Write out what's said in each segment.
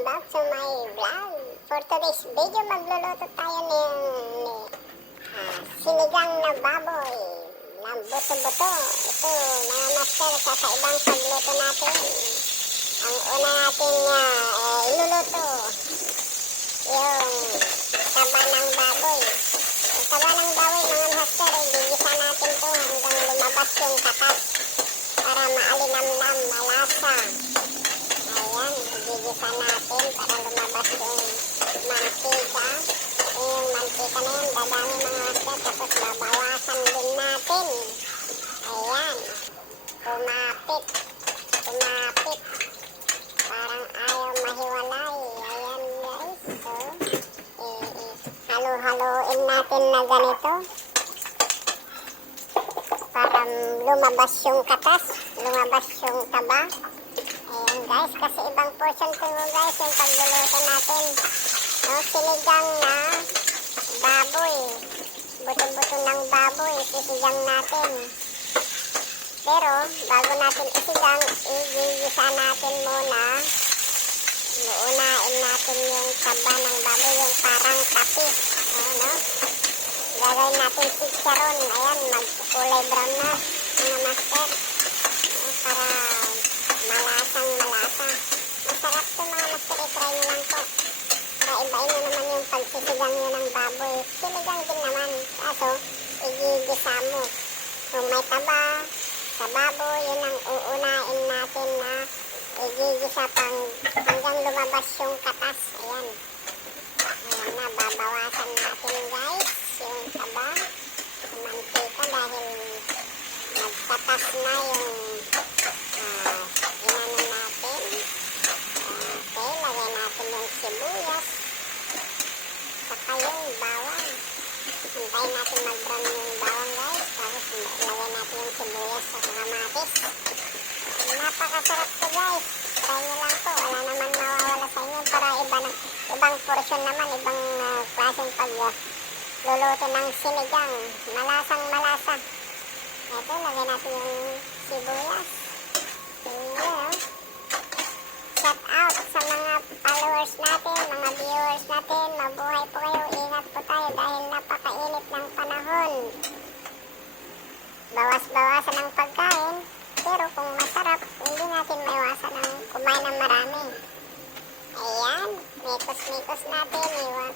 Welcome back to my vlog. For today's video, magluluto tayo ng ah, sinigang na baboy na buto-buto. Ito, mga master, sa sa ibang pagluto natin. Ang una natin na uh, iluluto, yung taba ng baboy. Yung taba ng baboy, mga master, igigisa natin to hanggang lumabas yung katas para maalinamnam, malasa. Ayan, igigisa natin para lumabas yung mantika. Yung mantika na yun, dadami mga master, tapos babawasan din natin. Ayan, kumapit, kumapit. Parang ayaw mahiwalay. Ayan guys, so, halo-haloin natin na ganito para lumabas yung katas, lumabas yung taba. Guys, kasi ibang portion to guys yung pagluluto natin. No, sinigang na baboy. Buto-buto ng baboy, sisigang natin. Pero, bago natin isigang, igigisa natin muna. Uunain natin yung taba ng baboy, yung parang kape. Ano? Gagawin natin chicharon. Ayan, magkulay brown na. Mga master. Ayan, para malasang malasa. Masarap to mga master. I-try nyo lang po. Para ibain nyo naman yung pagsisigang nyo ng baboy. Sinigang din naman. Kaso, igigisa mo. Kung may taba sa baboy, yun ang uunain natin na igigisa pang hanggang lumabas yung katas. Ayan. Ayan na, babawasan natin guys yung taba, yung mantika dahil nagtatas na yung uh, inano natin. Okay, lagay natin yung sibuyas. Saka yung bawang. Hintayin natin mag-brown yung bawang guys. Tapos lagay natin yung sibuyas sa kamatis. Napakasarap to guys. Try nyo lang to. Wala naman mawawala sa inyo para iba na, ibang portion naman, ibang uh, klaseng pag uh, luluto ng sinigang. Malasang malasa. Ito, lagay natin yung sibuyas. Napakainit ng panahon. Bawas-bawasan ang pagkain. Pero kung masarap, hindi natin maiwasan ang kumain ng marami. Ayan, mikos-mikos natin. Iwan.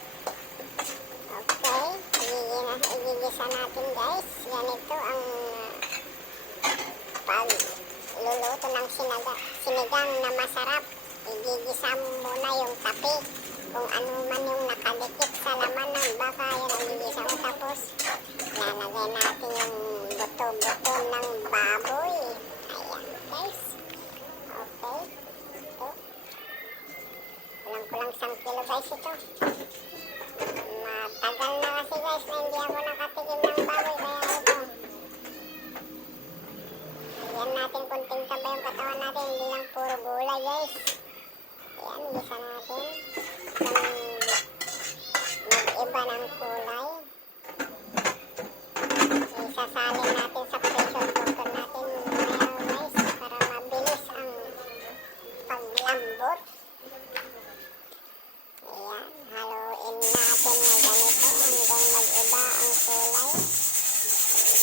Okay, igigisa, natin guys. Ganito ang uh, pagluluto ng sinaga, sinigang na masarap. Igigisa muna yung kape. Kung ano man yung nakadikit sa laman ng baka, yun ang igigisa mo. Tapos, lalagay natin yung buto-buto ng baboy. Ayan guys. Okay. Ito. Kulang-kulang isang kilo guys ito. Matagal na kasi guys na hindi ako nakatikim ng baboy kaya ito. Ayan natin kunting taba yung katawan natin, hindi lang puro gulay guys. Ayan, gisa natin. Mag-iba ng kulay. Isasalin natin sa pressure natin guys para mabilis ang paglambot. Ayan, haluin natin na ganito hanggang mag-iba ang kulay.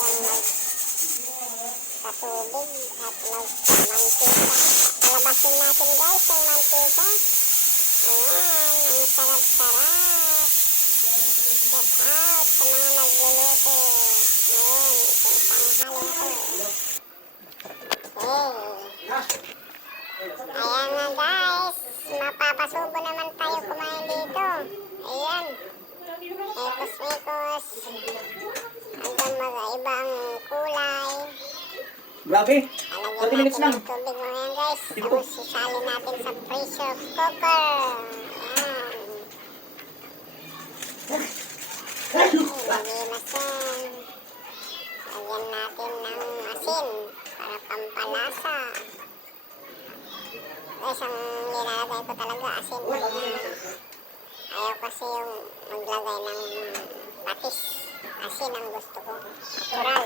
Hanggang mag katubig at mag-mantika. Palabasin natin guys yung mantika. Ayan, ang sarap-sarap. Shout out sa mga nagluluto. Ngayon, itong panghalo ko. Okay. Ayan na guys, mapapasubo naman tayo kumain dito. Ayan. Ekos-ekos. Hanggang mag-iba ang kulay. Grabe. 30 Alagyan natin ng tubig mo yan guys. Tapos isalin natin sa pressure cooker. Ayan. Ay, yan. Lagyan natin ng asin para pampalasa. Guys, ang nilalagay ko talaga asin. Ayaw kasi yung maglagay ng patis. Asin ang gusto ko. Natural.